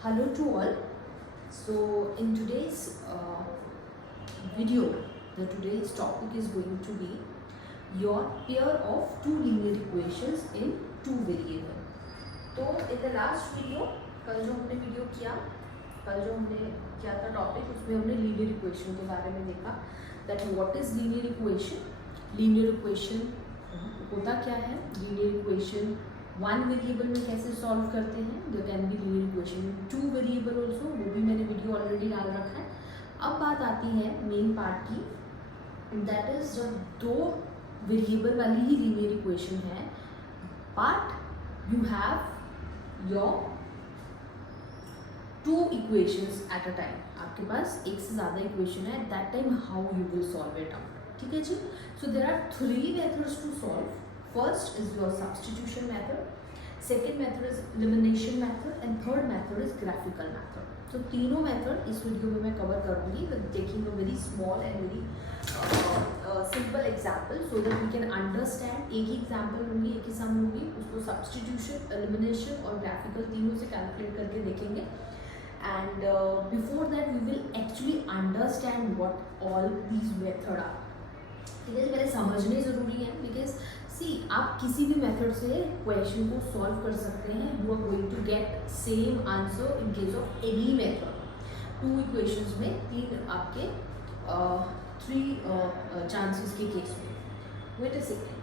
Hello to all. So in today's video, the today's topic is going to be your pair of two linear equations in two variable. तो in the last video, कल जो हमने किया था topic, उसमें हमने linear equation के बारे में देखा that what is linear equation. Linear equation होता क्या है, लीनियर इक्वेशन वन वेरिएबल में कैसे सॉल्व करते हैं. There can be linear equation two variable also, वो भी मैंने वीडियो ऑलरेडी डाल रखा है. अब बात आती है मेन पार्ट की, दैट इज जब दो वेरिएबल वाली ही लीनियर इक्वेशन है but you have your two equations at a time. आपके पास एक से ज़्यादा इक्वेशन है, at that time how you will solve it out. ठीक है जी. So there are three methods to solve. First is your substitution method, second method is elimination method and third method is graphical method. So तीनों method इस video में मैं cover करूँगी with taking a very small and very simple example so that we can understand. एक ही example लूँगी, एक ही सम लूँगी, उसको substitution, elimination और graphical तीनों से कैलकुलेट करके देखेंगे. And before that we will actually understand what all these method are. ठीक है, पहले समझने ज़रूरी है बिकॉज आप किसी भी मेथड से क्वेश्चन को सॉल्व कर सकते हैं. You are going to get same answer in case of any method. Two equations में तीन आपके थ्री चांसेस के केस में. Wait a second.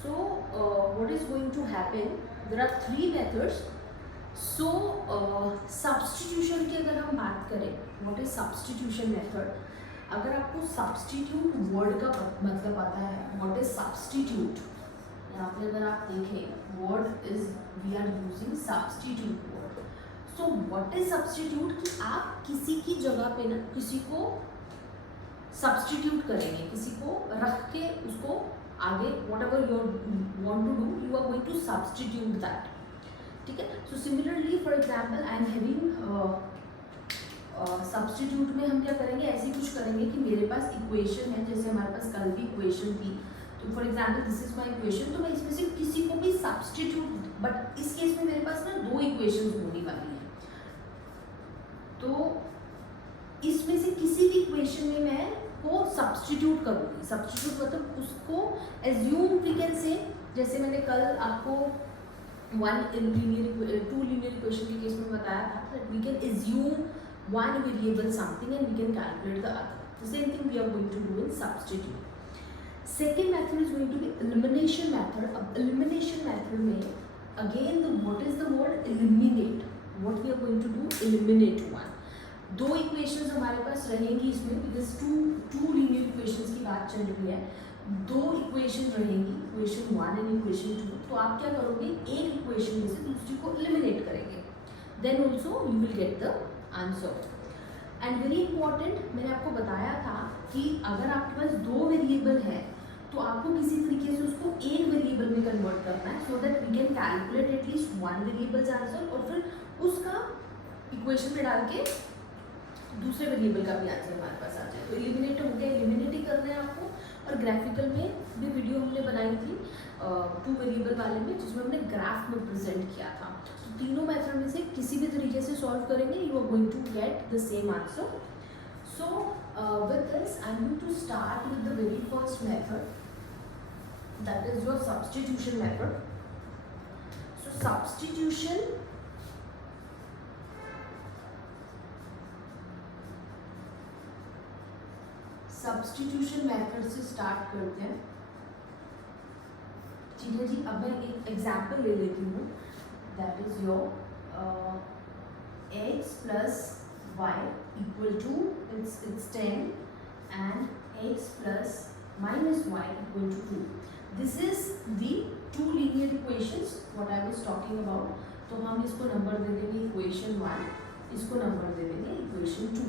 So what is going to happen, there are three methods. So substitution की अगर हम बात करें, व्हाट इज सब्स्टिट्यूशन मेथड. अगर आपको सब्स्टिट्यूट वर्ड का मतलब पता है, व्हाट इज सब्स्टिट्यूट, यहाँ पे अगर आप देखें word is we are using substitute word. So what is substitute कि आप किसी की जगह पे ना किसी को सब्स्टिट्यूट करेंगे, किसी को रख के उसको आगे whatever you want to do, you are going to substitute that. ठीक है. So similarly for example I am having substitute में हम क्या करेंगे, ऐसे कुछ करेंगे कि मेरे पास इक्वेशन है, जैसे हमारे पास कल भी इक्वेशन थी. तो for example this is my equation, तो मैं इसमें से किसी को भी सब्स्टिट्यूट, बट इस केस में मेरे पास ना दो इक्वेशंस होने वाली हैं. तो इसमें से किसी भी इक्वेशन में मैं को सब्स्टिट्यूट करूँगी. सब्स्टिट्यूट मतलब उसको एज्यूम वी कैन से, जैसे मैंने कल आपको टू लीनियर इक्वेशन के केस में बताया था that we can assume one variable something and we can calculate the other. The same thing we are going to do in substitute. Second method is going to be elimination method. अब elimination method में again what is the word eliminate. What we are going to do, eliminate one. दो equations हमारे पास रहेंगी इसमें because two linear equations की बात चल रही है. दो इक्वेशन रहेंगी, equation one and equation two. तो आप क्या करोगे, एक इक्वेशन में से दूसरी को एलिमिनेट करेंगे, then also you will get the answer. And very important, मैंने आपको बताया था कि अगर आपके पास दो वेरिएबल है तो आपको किसी तरीके से उसको एक वेरिएबल में कन्वर्ट करना है so that we can calculate at least one variables answer और फिर उसका इक्वेशन में डाल के दूसरे वेरिएबल का भी आंसर हमारे पास आ जाए. तो एलिमिनेट हो गया, एलिमिनेट ही करना है आपको. और ग्राफिकल में भी वीडियो हमने बनाई थी टू वेरिएबल वाले में, जिसमें हमने ग्राफ में प्रेजेंट किया था. तो तीनों मेथड में से किसी भी तरीके से सॉल्व करेंगे, you are going to get the same answer. So with this I am going to start with the very first method, that is your substitution method. So substitution method से start करते हैं. ठीक है जी. अब मैं एक example ले लेती हूँ, that is your x plus y equal to it's 10 and x plus minus y equal to 2. This is the two linear equations what I was talking about. तो हम इसको नंबर दे देंगे इक्वेशन 1, इसको नंबर दे देंगे equation 2.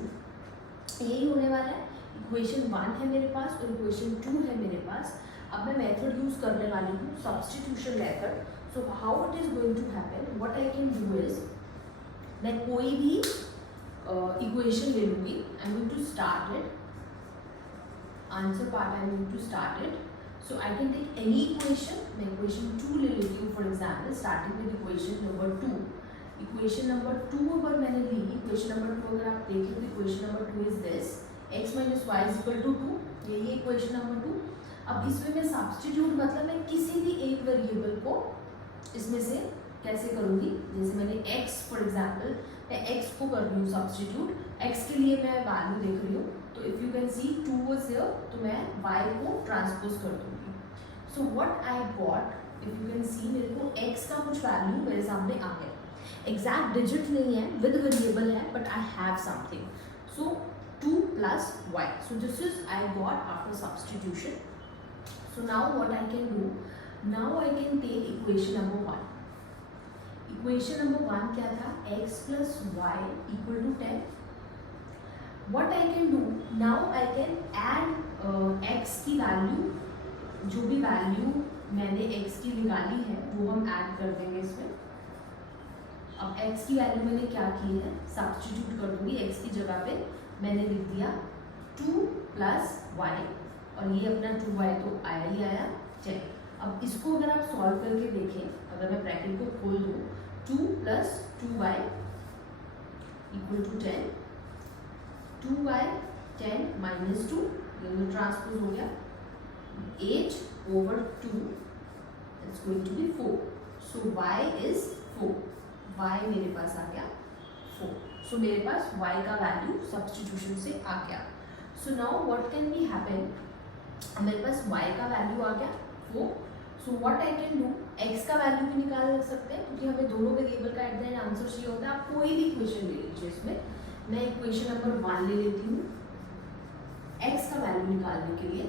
यही होने वाला है. इक्वेशन 1 है मेरे पास और इक्वेशन 2 है मेरे पास. अब मैं मेथड यूज करने वाली हूँ substitution method. So how it is going to happen, what I can do is, मैं कोई भी इक्वेशन ले लूँगी. I am going to start it, answer part I am going to start it. So I can take any equation, मैं equation 2 ले लेती हूँ for example, starting with equation number 2. Equation number 2 अगर मैंने ली, इक्वेशन नंबर 2 अगर आप देखें तो equation number 2 is this, x minus y is equal to 2. यही इक्वेशन नंबर 2. अब इसमें मैं सब्स्टिट्यूट मतलब मैं किसी भी एक वेरिएबल को इसमें से कैसे करूँगी, जैसे मैंने x फॉर एग्जाम्पल, मैं x को कर रही हूँ सब्स्टिट्यूट, x के लिए मैं वैल्यू देख रही हूँ, तो if you can see 2 was here, तो मैं y को ट्रांसपोज कर दूँगी. सो what I got, if you can see मेरे को x का कुछ वैल्यू मेरे सामने आ गया. एग्जैक्ट डिजिट नहीं है, विद वेरिएबल है, but I have something. So 2 plus y. So this is I got after substitution. So now what I can do? Now I can take equation number 1. Equation number 1 क्या था? X plus y equal to 10. What I can do? Now I can add x की value, जो भी value मैंने x की निकाली है वो हम add कर देंगे इसमें. अब x की वैल्यू मैंने क्या की है, सब्स्टिट्यूट कर दूंगी. x की जगह पे मैंने लिख दिया 2 plus y, और ये अपना 2y तो आया ही आया 10. अब इसको अगर आप सॉल्व करके देखें, अगर मैं ब्रैकेट को खोल दूँ, 2 plus 2y equal to 10, 2y 10 minus 2, ये तो ट्रांसपोज हो गया, 8 over 2 it's going to be 4. So y is 4, y मेरे पास आ गया 4. सो मेरे पास y का वैल्यू सब्स्टिट्यूशन से आ गया. So now what can be happen, मेरे पास y का वैल्यू आ गया 4. So what I can do, x का वैल्यू भी निकाल सकते हैं, क्योंकि हमें दोनों वेरिएबल का एट द एंड आंसर चाहिए होता है. आप कोई भी इक्वेशन ले लीजिए, इसमें मैं इक्वेशन नंबर 1 ले लेती हूँ x का वैल्यू निकालने के लिए.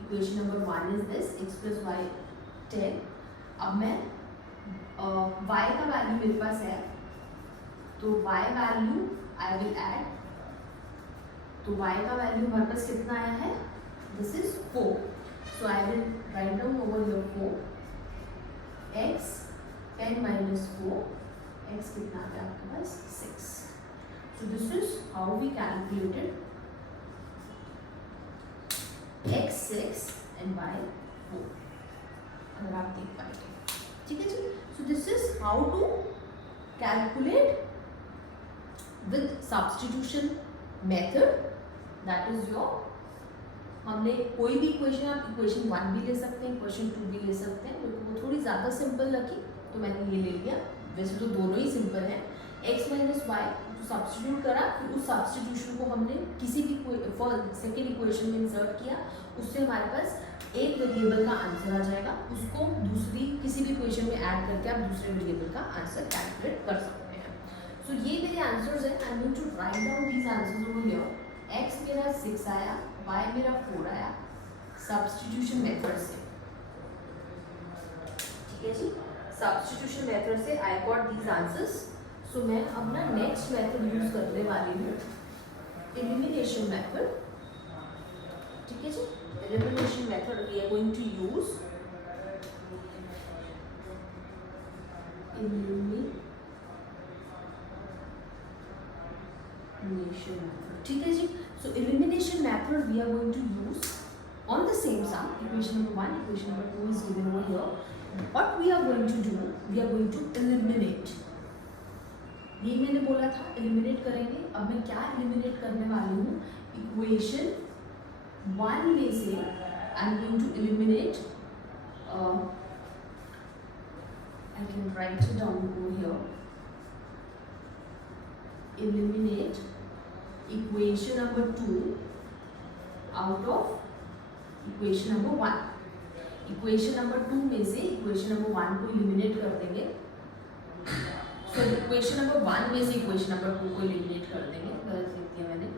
Equation number 1 is this, x plus y 10. अब मैं y का वैल्यू मेरे पास है, तो y value I will add, तो y का वैल्यू हमारे पास कितना आया है, this is 4. So I will write down over your 4, x 10 minus 4, x कितना आ गया आपके पास 6. So this is how we calculated x 6 and y 4, अगर आप देख पाएंगे. ठीक है जी. So this is how to calculate with substitution method. That is your, हमने कोई भी इक्वेशन, आप इक्वेशन 1 भी ले सकते हैं, इक्वेशन 2 भी ले सकते हैं, क्योंकि वो थोड़ी ज़्यादा सिंपल लगी तो मैंने ये ले लिया. वैसे तो दोनों ही सिंपल हैं. x माइनस वाई जो सब्स्टिट्यूट करा, फिर उस सब्स्टिट्यूशन को हमने किसी भी सेकेंड इक्वेशन में इंसर्ट किया, उससे हमारे पास एक वेरिएबल का आंसर आ जाएगा. उसको दूसरी किसी भी इक्वेशन में ऐड करके आप दूसरे वेरिएबल का आंसर कैलकुलेट कर सकते हैं. सो ये मेरे आंसर्स हैं. I am going to write down these answers over here. x मेरा 6 आया, y मेरा 4 आया, सब्स्टिट्यूशन मेथड से. ठीक है जी, सब्स्टिट्यूशन मेथड से आई गॉट दीज आंसर्स. सो मैं अपना नेक्स्ट मेथड यूज करने वाली हूँ, एलिमिनेशन मेथड. ठीक है जी, elimination method we are going to use elimination method. ठीक है जी. So elimination method we are going to use on the same sum. Equation number 1, equation number 2 is given over here. What we are going to do, we are going to eliminate. ये मैंने बोला था eliminate करेंगे. अब मैं क्या eliminate करने वाली हूँ, equation 1 में से I am going to eliminate. I can write it down over here. Eliminate equation number 2 out of equation number 1. Equation number 2 में से इक्वेशन नंबर 1 को एलिमिनेट कर देंगे. सो इक्वेशन नंबर 1 में से इक्वेशन नंबर 2 को एलिमिनेट कर देंगे. गलत लिख दिया मैंने.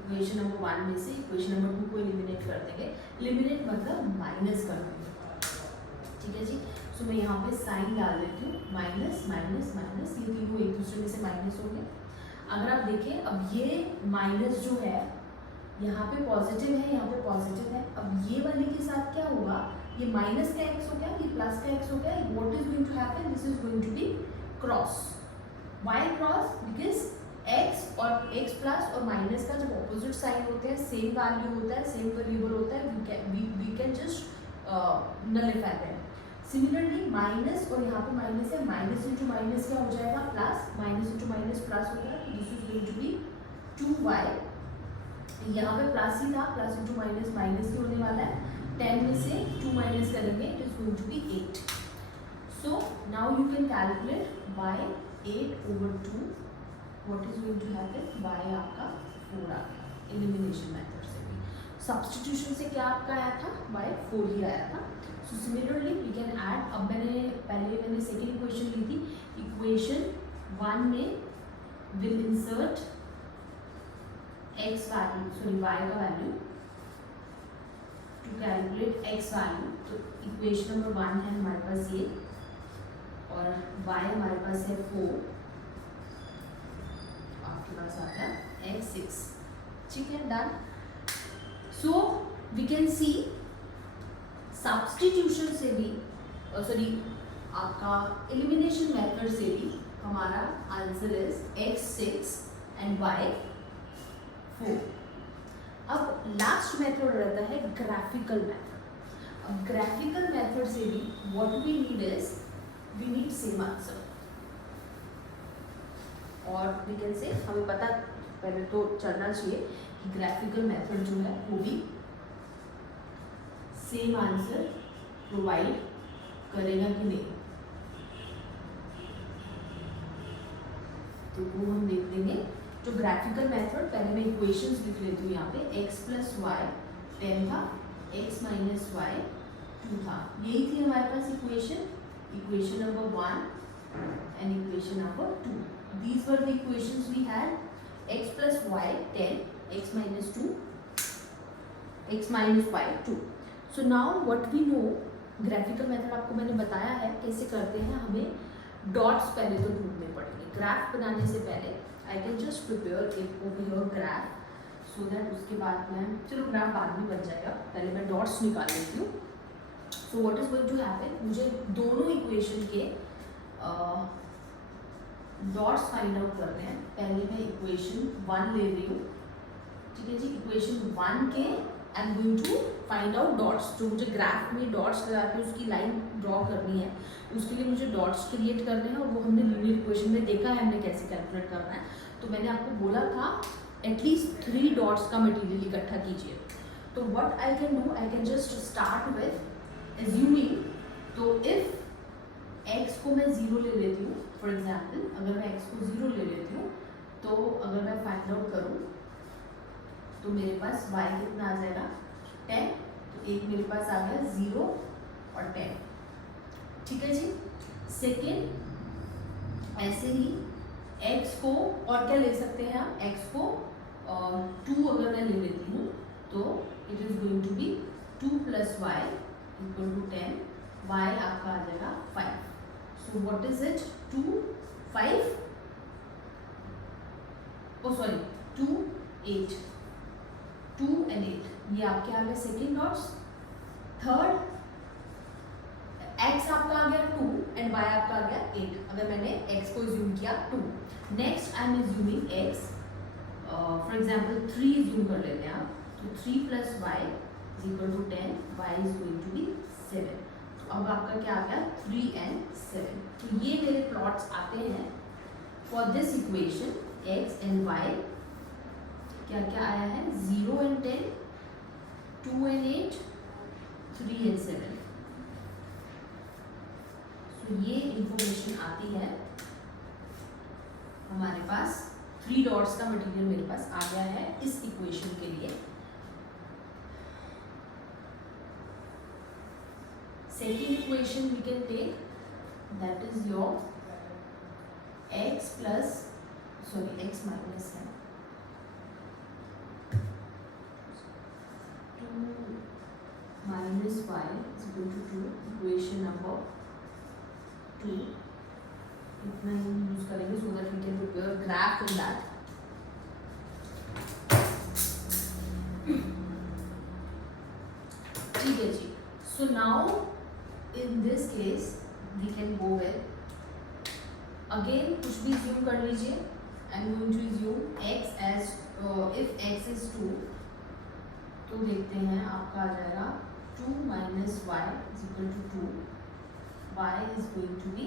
इक्वेशन नंबर 1 में से इक्वेशन नंबर 2 को एलिमिनेट कर देंगे. एलिमिनेट मतलब माइनस कर देंगे. ठीक है जी. सो मैं यहाँ पे साइन डाल देती हूँ, माइनस माइनस माइनस, ये तीनों एक दूसरे में से माइनस हो गए. अगर आप देखें, अब ये माइनस जो है यहाँ पे पॉजिटिव है, यहाँ पे पॉजिटिव है. अब ये वाले के साथ क्या होगा, ये माइनस का x हो गया, ये प्लस का x हो गया. What is going to happen, this is going to be cross. Y cross, because x और x प्लस और माइनस का जब ऑपोजिट साइन होते हैं, सेम वैल्यू होता है, सेम वेरिएबल होता है, वी कैन जस्ट नलिफाई करें। सिमिलरली माइनस और यहाँ पे माइनस है, माइनस इंटू माइनस क्या हो जाएगा plus, minus into minus plus हो गया, this is going to be 2y, यहाँ पे प्लस ही था, प्लस इंटू माइनस माइनस ही होने वाला है, 10 में से 2 माइनस करेंगे it is going to be 8। So now you can calculate y 8 over 2 what is going to happen, y आपका 4 आ गया एलिमिनेशन मेथड से भी। सब्स्टिट्यूशन से क्या आपका आया था, y 4 ही आया था। So similarly we can add, अब मैंने सेकेंड इक्वेशन ली थी, इक्वेशन 1 में will insert x value, sorry y का value to calculate x value. तो इक्वेशन नंबर 1 है हमारे पास ये, और y हमारे पास है 4, आपके पास आ गया x 6, ठीक है, done. So we can see substitution से भी, सॉरी आपका एलिमिनेशन मेथड से भी हमारा answer is x 6 and y 4। अब लास्ट मेथड रहता है ग्राफिकल मेथड। अब ग्राफिकल मेथड से भी what we need is, we need same answer, और वी कैन से हमें पता पहले तो चलना चाहिए कि ग्राफिकल मेथड जो है वो भी सेम आंसर प्रोवाइड करेगा कि नहीं, तो वो हम देख लेंगे। जो ग्राफिकल मेथड, पहले मैं इक्वेशंस लिख लेती हूँ यहाँ पे, x प्लस वाई 10 था, x माइनस वाई 2 था, यही थी हमारे पास equation, equation number 1 and equation number 2। These were the equations we had, x plus y 10, x minus 2, x minus y 2. So now what we know, graphical method आपको मैंने बताया है कैसे करते हैं, हमें डॉट्स पहले तो ढूंढने पड़ेंगे। ग्राफ बनाने से पहले I can just prepare it over your graph so that उसके बाद में, चलो ग्राफ बाद में बन जाएगा, पहले मैं डॉट्स निकाल लेती हूँ। So what is going to happen, मुझे दोनों इक्वेशन के डॉट्स फाइंड आउट करने हैं। पहले मैं इक्वेशन 1 ले रही हूँ, ठीक है जी, इक्वेशन 1 के I am going to find out dots, जो मुझे ग्राफ में डॉट्स लगा के उसकी लाइन ड्रॉ करनी है, उसके लिए मुझे डॉट्स क्रिएट करने हैं, और वो हमने लीनियर इक्वेशन में देखा है हमने कैसे कैलकुलेट करना है। तो मैंने आपको बोला था एटलीस्ट 3 डॉट्स का मटीरियल इकट्ठा कीजिए। तो what I can do, I can just start with assuming, तो इफ x को मैं 0 ले लेती हूँ, फॉर एग्जाम्पल अगर मैं x को 0 ले लेती हूँ, तो अगर मैं फाइंड आउट करूँ तो मेरे पास y कितना आ जाएगा 10, तो एक मेरे पास आ गया 0 और 10, ठीक है जी। सेकेंड ऐसे ही x को और क्या ले सकते हैं हम, x को 2 अगर मैं ले लेती हूँ तो it is going to be 2 plus y equal to 10, y आपका आ जाएगा 5। So what is it? 2, 5? Oh sorry, 2, 8. 2 and 8. ये आपके आ गए सेकेंड डॉट्स। थर्ड, x आपका आ गया 2 एंड y आपका आ गया 8। अगर मैंने x को इज्यूम किया 2, next I am assuming x, for example 3 assume कर लेते हैं आप, तो 3 plus y is equal to 10, y is going to be 7। अब आपका क्या आ गया 3 and 7। तो ये मेरे प्लॉट्स आते हैं for this equation x and y। क्या क्या आया है, 0 and 10, 2 and 8, 3 and 7। तो ये इंफॉर्मेशन आती है हमारे पास, 3 डॉट्स का मटेरियल मेरे पास आ गया है इस इक्वेशन के लिए। Second equation we can take, that is your x plus, sorry x minus है 2 minus y is equal to 2, equation number 2। इतना ही यूज करेंगे so that we can prepare graph in that। ठीक है जी, so now in this case we can go with, again कुछ भी assume कर लीजिए। I am going to assume x as if x is 2, तो देखते हैं आपका आ जाएगा 2 minus y is equal to 2, y is going to be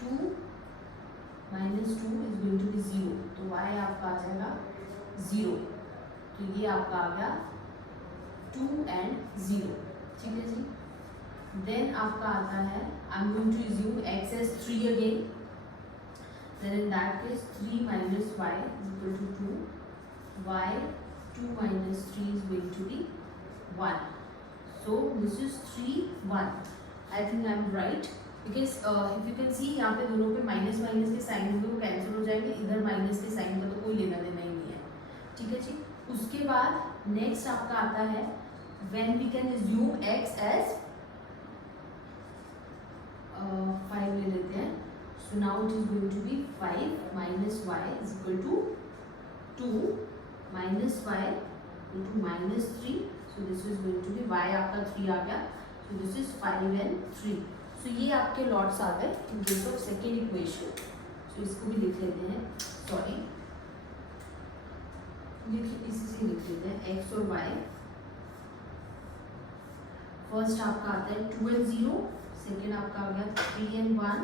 2 minus 2 is going to be 0, तो y आपका आ जाएगा 0, तो ये आपका आ गया 2 and 0, ठीक है जी। देन आपका आता है, I am going to assume x as 3 again, then in that case 3 minus y is equal to 2, y 2 minus 3 is going to be 1, so this is 3 1, I think I am right, because if you can see यहाँ पे दोनों पे minus minus के sign होंगे, वो cancel हो जाएंगे, इधर माइनस के साइन का तो कोई लेना देना ही नहीं है, ठीक है जी। उसके बाद नेक्स्ट आपका आता है when we can assume x as 5 ले लेते हैं, so now it is going to be 5 minus y is equal to 2 minus y equal to minus 3, so this is going to be y आपका 3 आ गया, so this is 5 and 3, so ये आपके lots आ गए इन case of second equation, so इसको भी लिख लेते हैं, सॉरी इसी से लिख लेते हैं x और y। फर्स्ट आपका आता है 2 and 0, सेकेंड आपका आ गया 3 and 1,